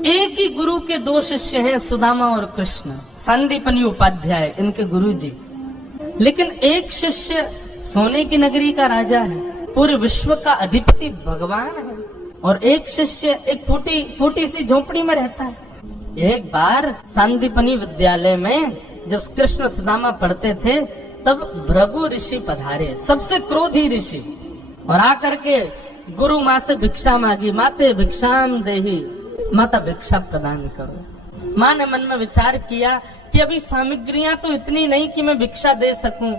एक ही गुरु के दो शिष्य हैं, सुदामा और कृष्ण, संदीपनी उपाध्याय इनके गुरु जी। लेकिन एक शिष्य सोने की नगरी का राजा है, पूरे विश्व का अधिपति भगवान है, और एक शिष्य एक फूटी सी झोपड़ी में रहता है। एक बार संदीपनी विद्यालय में जब कृष्ण सुदामा पढ़ते थे, तब भृगु ऋषि पधारे, सबसे क्रोधी ऋषि, और आकर के गुरु माँ से भिक्षा मांगी। माते भिक्षाम देही, माता भिक्षा प्रदान करो। माँ ने मन में विचार किया कि अभी सामग्रियां तो इतनी नहीं कि मैं भिक्षा दे सकूं।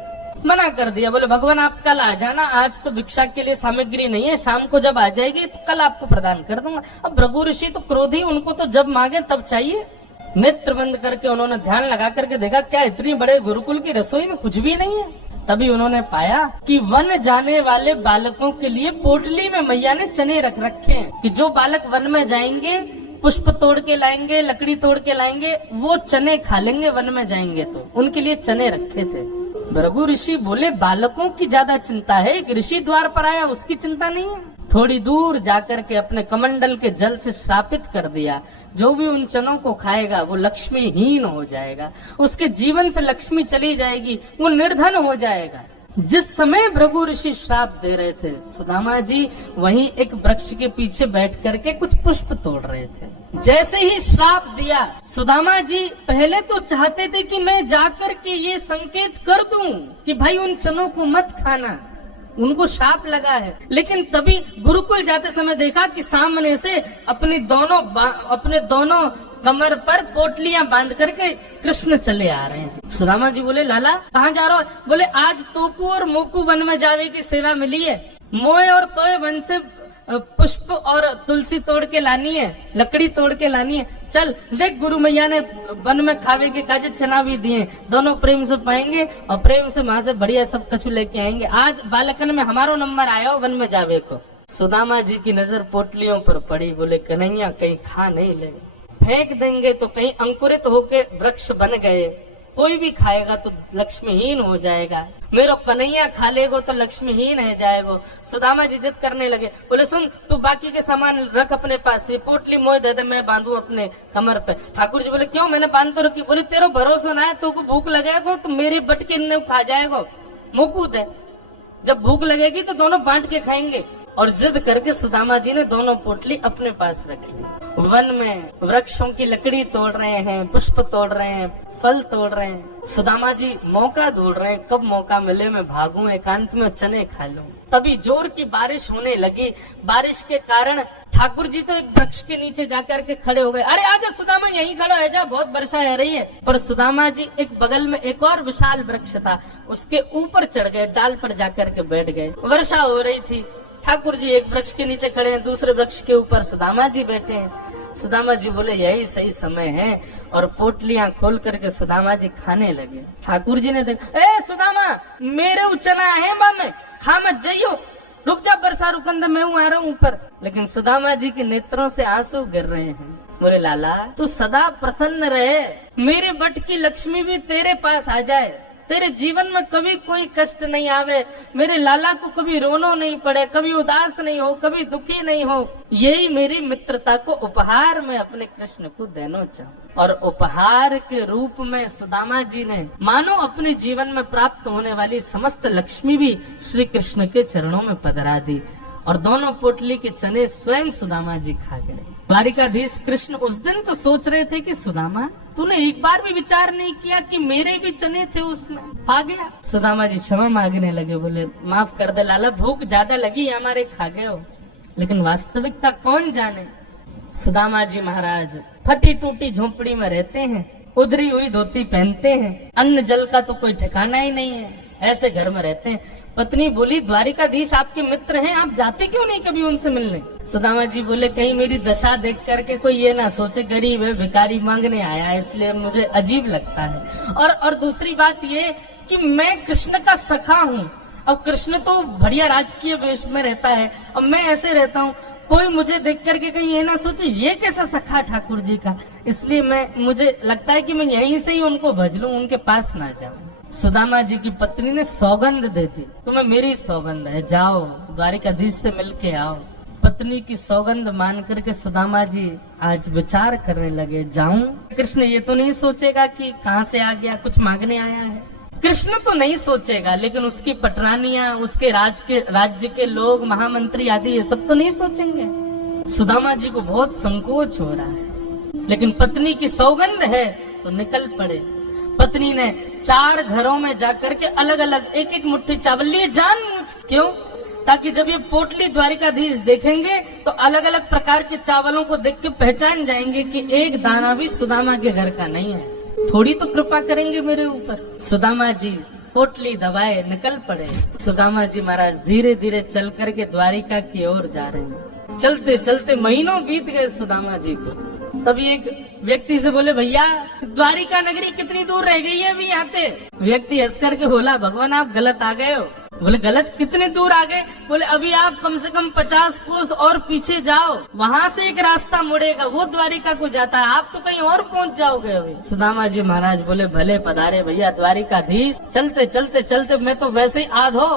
मना कर दिया, बोले भगवान आप कल आ जाना, आज तो भिक्षा के लिए सामग्री नहीं है, शाम को जब आ जाएगी तो कल आपको प्रदान कर दूंगा। अब भृगु ऋषि तो क्रोधी, उनको तो जब मांगे तब चाहिए। नेत्र बंद करके उन्होंने ध्यान लगा करके देखा, क्या इतनी बड़े गुरुकुल की रसोई में कुछ भी नहीं है। तभी उन्होंने पाया कि वन जाने वाले बालकों के लिए पोटली में मैया ने चने रख रखे हैं, कि जो बालक वन में जाएंगे पुष्प तोड़ के लाएंगे, लकड़ी तोड़ के लाएंगे, वो चने खा लेंगे वन में जाएंगे, तो उनके लिए चने रखे थे। भृगु ऋषि बोले बालकों की ज्यादा चिंता है, एक ऋषि द्वार पर आया उसकी चिंता नहीं है। थोड़ी दूर जाकर के अपने कमंडल के जल से श्रापित कर दिया, जो भी उन चनों को खाएगा वो लक्ष्मीहीन हो जाएगा, उसके जीवन से लक्ष्मी चली जाएगी, वो निर्धन हो जाएगा। जिस समय भृगु ऋषि श्राप दे रहे थे, सुदामा जी वहीं एक वृक्ष के पीछे बैठ करके कुछ पुष्प तोड़ रहे थे। जैसे ही श्राप दिया, सुदामा जी पहले तो चाहते थे कि मैं जाकर के ये संकेत कर दूं कि भाई उन चनों को मत खाना, उनको श्राप लगा है। लेकिन तभी गुरुकुल जाते समय देखा कि सामने से अपने दोनों कमर पर पोटलियां बांध करके कृष्ण चले आ रहे हैं। सुदामा जी बोले लाला कहाँ जा रहे हो? बोले आज तोकू और मोकू वन में जावे की सेवा मिली है, मोए और तोए वन से पुष्प और तुलसी तोड़ के लानी है, लकड़ी तोड़ के लानी है। चल देख, गुरु मैया ने वन में खावे के काजे चना भी दिए, दोनों प्रेम से पाएंगे और प्रेम से वहां से बढ़िया सब कछु लेके आएंगे। आज बालकन में हमारो नंबर आया वन में जावे को। सुदामा जी की नजर पोटलियों पर पड़ी, बोले कन्हैया कहीं खा नहीं ले, फेंक देंगे तो कहीं अंकुरित होके वृक्ष बन गए, कोई भी खाएगा तो लक्ष्मीहीन हो जाएगा, मेरा कन्हैया खा लेगो तो लक्ष्मीहीन है जाएगो। सुदामा जी जिद करने लगे, बोले सुन तू बाकी के सामान रख अपने पास, ये पोटली मोह दे दे मैं बांधू अपने कमर पे। ठाकुर जी बोले क्यों, मैंने बांध तो रखी। बोले तेरा भरोसा ना है, तो को भूख लगेगा तो मेरे बटके ने खा जाएगा, मुकू दे, जब भूख लगेगी तो दोनों बांट के खाएंगे। और जिद करके सुदामा जी ने दोनों पोटली अपने पास रख ली। वन में वृक्षों की लकड़ी तोड़ रहे हैं, पुष्प तोड़ रहे हैं, फल तोड़ रहे हैं। सुदामा जी मौका ढूंढ रहे हैं, कब मौका मिले मैं भागूं, एकांत में चने खा लूं। तभी जोर की बारिश होने लगी। बारिश के कारण ठाकुर जी तो एक वृक्ष के नीचे जाकर के खड़े हो गए। अरे आजा सुदामा यहीं खड़ा है जा, बहुत वर्षा हो रही है। पर सुदामा जी एक बगल में एक और विशाल वृक्ष था, उसके ऊपर चढ़ गए, डाल पर जाकर के बैठ गए। वर्षा हो रही थी, ठाकुर जी एक वृक्ष के नीचे खड़े हैं, दूसरे वृक्ष के ऊपर सुदामा जी बैठे हैं। सुदामा जी बोले यही सही समय है, और पोटलियां खोल करके सुदामा जी खाने लगे। ठाकुर जी ने देखा, ए सुदामा मेरे उचना है मामे, खा मत जाइयो, रुक जा, बरसा रुकंद मैं आ रहा हूँ ऊपर। लेकिन सुदामा जी के नेत्रों से आंसू गिर रहे हैं। बोले लाला तू सदा प्रसन्न रहे, मेरे बट की लक्ष्मी भी तेरे पास आ जाए, तेरे जीवन में कभी कोई कष्ट नहीं आवे, मेरे लाला को कभी रोनो नहीं पड़े, कभी उदास नहीं हो, कभी दुखी नहीं हो, यही मेरी मित्रता को उपहार में अपने कृष्ण को देना चाहूँ। और उपहार के रूप में सुदामा जी ने मानो अपने जीवन में प्राप्त होने वाली समस्त लक्ष्मी भी श्री कृष्ण के चरणों में पधरा दी, और दोनों पोटली के चने स्वयं सुदामा जी खा गए। द्वारिकाधीश कृष्ण उस दिन तो सोच रहे थे कि सुदामा तूने एक बार भी विचार नहीं किया कि मेरे भी चने थे उसमें, खा गया। सुदामा जी क्षमा मांगने लगे, बोले माफ कर दे लाला, भूख ज्यादा लगी हमारे, खा गए हो। लेकिन वास्तविकता कौन जाने। सुदामा जी महाराज फटी टूटी झोपड़ी में रहते हैं, उधरी हुई धोती पहनते हैं, अन्न जल का तो कोई ठिकाना ही नहीं है, ऐसे घर में रहते हैं। पत्नी बोली द्वारिकाधीश आपके मित्र हैं, आप जाते क्यों नहीं कभी उनसे मिलने? सुदामा जी बोले कहीं मेरी दशा देख करके कोई ये ना सोचे गरीब है, भिखारी मांगने आया है, इसलिए मुझे अजीब लगता है। और दूसरी बात ये कि मैं कृष्ण का सखा हूँ, अब कृष्ण तो बढ़िया राजकीय वेश में रहता है, अब मैं ऐसे रहता हूँ, कोई मुझे देख करके कहीं ये ना सोचे ये कैसा सखा ठाकुर जी का, इसलिए मुझे लगता है कि मैं यहीं से ही उनको भज लूं, उनके पास ना जाऊं। सुदामा जी की पत्नी ने सौगंध दे दी, तुम्हें मेरी सौगंध है, जाओ द्वारिकाधीश से मिल के आओ। पत्नी की सौगंध मान करके सुदामा जी आज विचार करने लगे, जाऊं? कृष्ण ये तो नहीं सोचेगा कि कहां से आ गया, कुछ मांगने आया है। कृष्ण तो नहीं सोचेगा, लेकिन उसकी पटरानियां, उसके राज्य के लोग, महामंत्री आदि ये सब तो नहीं सोचेंगे। सुदामा जी को बहुत संकोच हो रहा है, लेकिन पत्नी की सौगंध है तो निकल पड़े। पत्नी ने 4 घरों में जाकर के अलग अलग एक एक मुट्ठी चावल लिए, जानबूझ। क्यों? ताकि जब ये पोटली द्वारिकाधीश देखेंगे तो अलग अलग प्रकार के चावलों को देख के पहचान जाएंगे कि एक दाना भी सुदामा के घर का नहीं है। थोड़ी तो कृपा करेंगे मेरे ऊपर। सुदामा जी पोटली दबाए निकल पड़े। सुदामा जी महाराज धीरे धीरे चल करके द्वारिका की ओर जा रहे हैं। चलते चलते महीनों बीत गए सुदामा जी को। तभी एक व्यक्ति से बोले, भैया द्वारिका नगरी कितनी दूर रह गई है अभी यहाँ से? व्यक्ति हंस करके बोला, भगवान आप गलत आ गए हो। बोले गलत? कितने दूर आ गए? बोले अभी आप कम से कम 50 कोस और पीछे जाओ, वहाँ से एक रास्ता मुड़ेगा, वो द्वारिका को जाता है, आप तो कहीं और पहुँच जाओगे अभी। सुदामा जी महाराज बोले, भले पधारे भैया द्वारिकाधीश। चलते चलते चलते मैं तो वैसे ही आधो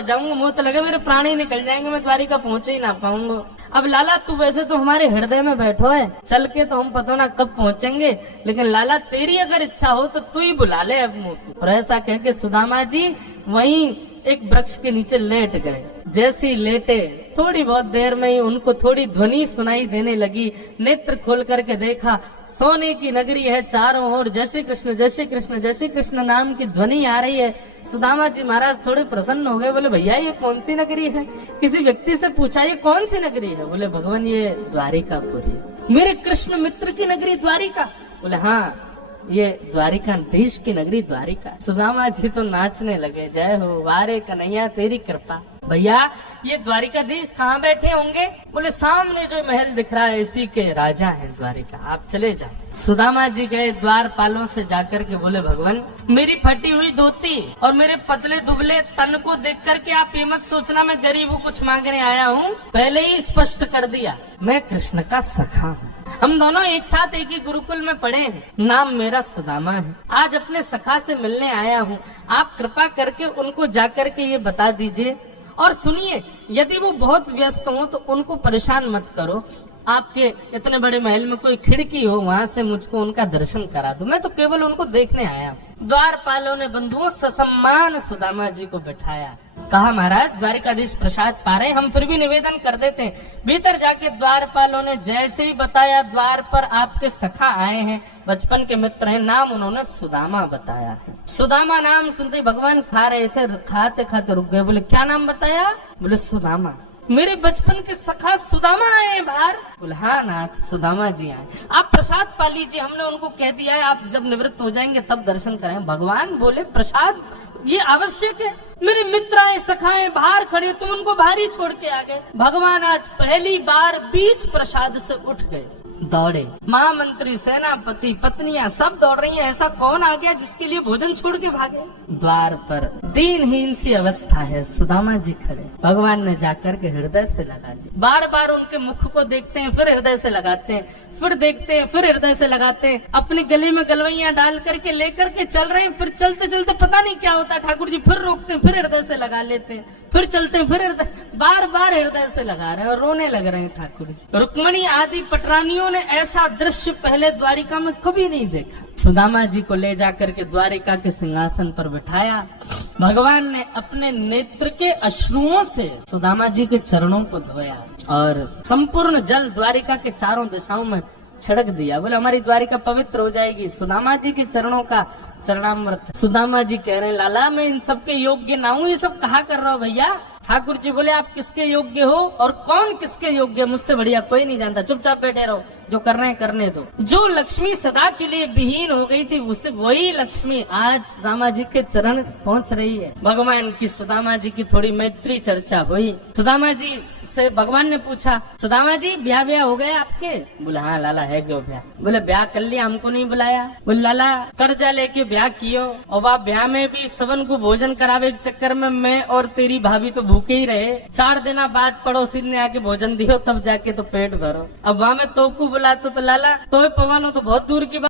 जाऊंगा, मुँह तो लगे मेरे प्राण ही निकल जाएंगे, मैं द्वारिका पहुँच ही ना पाऊंगा। अब लाला तू वैसे तो हमारे हृदय में बैठो है, चल के तो हम पता ना कब पहुँचेंगे, लेकिन लाला तेरी अगर इच्छा हो तो तू ही बुला ले अब मुँह। और ऐसा कह के सुदामा जी वहीं एक वृक्ष के नीचे लेट गए। जैसे ही लेटे थोड़ी बहुत देर में ही उनको थोड़ी ध्वनि सुनाई देने लगी। नेत्र खोल करके देखा, सोने की नगरी है, चारों ओर जय श्री कृष्ण जय श्री कृष्ण जय श्री कृष्ण नाम की ध्वनि आ रही है। सुदामा जी महाराज थोड़े प्रसन्न हो गए। बोले भैया ये कौन सी नगरी है? किसी व्यक्ति से पूछा ये कौन सी नगरी है? बोले भगवान ये द्वारिकापुरी। मेरे कृष्ण मित्र की नगरी द्वारिका? बोले हाँ ये द्वारिकाधीश की नगरी द्वारिका। सुदामा जी तो नाचने लगे, जय हो वारे कन्हैया तेरी कृपा। भैया ये द्वारिकाधीश कहाँ बैठे होंगे? बोले सामने जो महल दिख रहा है इसी के राजा हैं द्वारिका, आप चले जाओ। सुदामा जी गए द्वारपालों से जाकर के बोले, भगवान मेरी फटी हुई धोती और मेरे पतले दुबले तन को देख करके आप ये मत सोचना मैं गरीब हूँ कुछ मांगने आया हूँ। पहले ही स्पष्ट कर दिया, मैं कृष्ण का सखा हूँ। हम दोनों एक साथ एक ही गुरुकुल में पढ़े हैं, नाम मेरा सुदामा है। आज अपने सखा से मिलने आया हूँ, आप कृपा करके उनको जाकर के ये बता दीजिए। और सुनिए, यदि वो बहुत व्यस्त हो तो उनको परेशान मत करो, आपके इतने बड़े महल में कोई खिड़की हो वहाँ से मुझको उनका दर्शन करा दो, मैं तो केवल उनको देखने आया हूँ। द्वारपालों ने बंधुओं ससम्मान सुदामा जी को बैठाया। कहा महाराज द्वारिकाधीश प्रसाद पा रहे, हम फिर भी निवेदन कर देते हैं। भीतर जाके द्वारपालों ने जैसे ही बताया, द्वार पर आपके सखा आए हैं, बचपन के मित्र हैं, नाम उन्होंने सुदामा बताया है। सुदामा नाम सुनते भगवान खा रहे थे, खाते खाते रुक गए। बोले क्या नाम बताया? बोले सुदामा। मेरे बचपन के सखा सुदामा आए हैं बाहर? बोले हाँ नाथ सुदामा जी आए। आप प्रसाद पा लीजिए, हमने उनको कह दिया है आप जब निवृत्त हो जाएंगे तब दर्शन करें। भगवान बोले प्रसाद ये आवश्यक है, मेरे मित्र आए सखाएं बाहर खड़े, तुम उनको बाहर ही छोड़ के आ गए। भगवान आज पहली बार बीच प्रसाद से उठ गए, दौड़े। महामंत्री, सेनापति, पत्नियां सब दौड़ रही हैं। ऐसा कौन आ गया जिसके लिए भोजन छोड़ के भागे? द्वार पर दीनहीन सी अवस्था है, सुदामा जी खड़े। भगवान ने जाकर के हृदय से लगा दी। बार बार उनके मुख को देखते हैं, फिर हृदय से लगाते हैं, फिर देखते हैं, फिर हृदय से लगाते हैं। अपने गले में गलवैया डाल करके लेकर के चल रहे हैं। फिर चलते चलते पता नहीं क्या होता है, ठाकुर जी फिर रोकते हैं, फिर हृदय से लगा लेते हैं, फिर चलते हैं, फिर हृदय, बार बार हृदय से लगा रहे हैं और रोने लग रहे हैं ठाकुर जी। रुक्मणी आदि पटरानियों ने ऐसा दृश्य पहले द्वारिका में कभी नहीं देखा। सुदामा जी को ले जाकर के द्वारिका के सिंहासन पर बिठाया। भगवान ने अपने नेत्र के अश्रुओं से सुदामा जी के चरणों को धोया और संपूर्ण जल द्वारिका के चारों दिशाओं में छिड़क दिया। बोले हमारी द्वारिका पवित्र हो जाएगी। सुदामा जी के चरणों का चरणामृत। सुदामा जी कह रहे हैं लाला मैं इन सबके योग्य ना हूँ, ये सब कहा कर रहा हो भैया? ठाकुर जी बोले आप किसके योग्य हो और कौन किसके योग्य? मुझसे बढ़िया कोई नहीं जानता, चुपचाप बैठे रहो, जो करना है करने दो। जो लक्ष्मी सदा के लिए विहीन हो गई थी, उसे वही लक्ष्मी आज सुदामा जी के चरण पहुंच रही है। भगवान की सुदामा जी की थोड़ी मैत्री चर्चा हुई। सुदामा जी से भगवान ने पूछा, सुदामा जी ब्याह हो गए आपके? बोले हाँ लाला है क्यों ब्याह? बोले ब्याह कर लिया, हमको नहीं बुलाया। बोले लाला कर्जा लेके ब्याह कियो और वह ब्याह में भी सबन को भोजन करावे के चक्कर में मैं और तेरी भाभी तो भूखे ही रहे। 4 दिन बाद पड़ोसी ने आके भोजन दियो तब जाके तो पेट भरो। अब वहाँ में तो को बुलाते तो लाला तो पवानो तो बहुत दूर की बात।